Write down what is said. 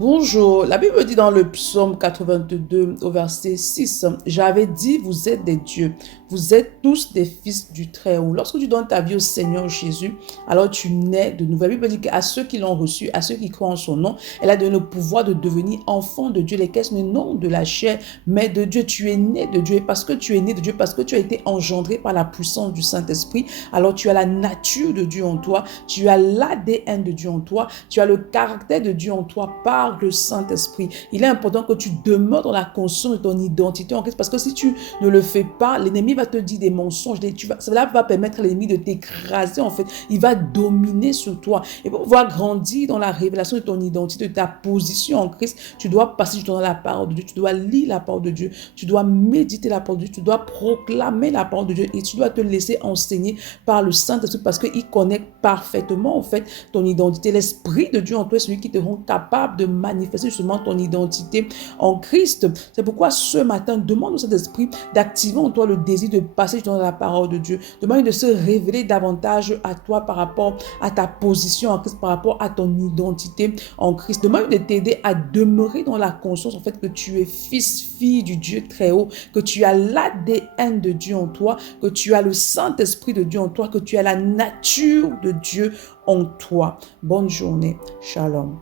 Bonjour, la Bible dit dans le psaume 82 au verset 6, j'avais dit, vous êtes des dieux, vous êtes tous des fils du Très-Haut. Lorsque tu donnes ta vie au Seigneur Jésus, alors tu nais de nouveau. La Bible dit qu'à ceux qui l'ont reçu, à ceux qui croient en son nom, elle a donné le pouvoir de devenir enfants de Dieu, lesquels sont non de la chair, mais de Dieu. Tu es né de Dieu, et parce que tu es né de Dieu, parce que tu as été engendré par la puissance du Saint-Esprit, alors tu as la nature de Dieu en toi, tu as l'ADN de Dieu en toi, tu as le caractère de Dieu en toi par le Saint-Esprit. Il est important que tu demeures dans la conscience de ton identité en Christ, parce que si tu ne le fais pas, l'ennemi va te dire des mensonges, cela va permettre à l'ennemi de t'écraser en fait. Il va dominer sur toi. Et pour pouvoir grandir dans la révélation de ton identité, de ta position en Christ, tu dois passer du temps dans la parole de Dieu, tu dois lire la parole de Dieu, tu dois méditer la parole de Dieu, tu dois proclamer la parole de Dieu et tu dois te laisser enseigner par le Saint-Esprit parce qu'il connaît parfaitement en fait ton identité. L'Esprit de Dieu en toi est celui qui te rend capable de manifester justement ton identité en Christ. C'est pourquoi ce matin, demande au Saint-Esprit d'activer en toi le désir de passer dans la parole de Dieu. Demande de se révéler davantage à toi par rapport à ta position en Christ, par rapport à ton identité en Christ. Demande de t'aider à demeurer dans la conscience en fait que tu es fils, fille du Dieu très haut, que tu as l'ADN de Dieu en toi, que tu as le Saint-Esprit de Dieu en toi, que tu as la nature de Dieu en toi. Bonne journée. Shalom.